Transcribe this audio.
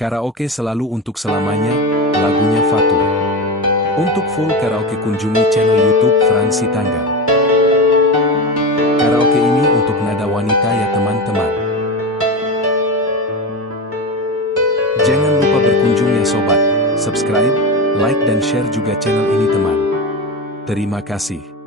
Karaoke selalu untuk selamanya, lagunya Fathur. Untuk full karaoke kunjungi channel YouTube Fransi Tanggal. Karaoke ini untuk nada wanita ya teman-teman. Jangan lupa berkunjung ya sobat, subscribe, like dan share juga channel ini teman. Terima kasih.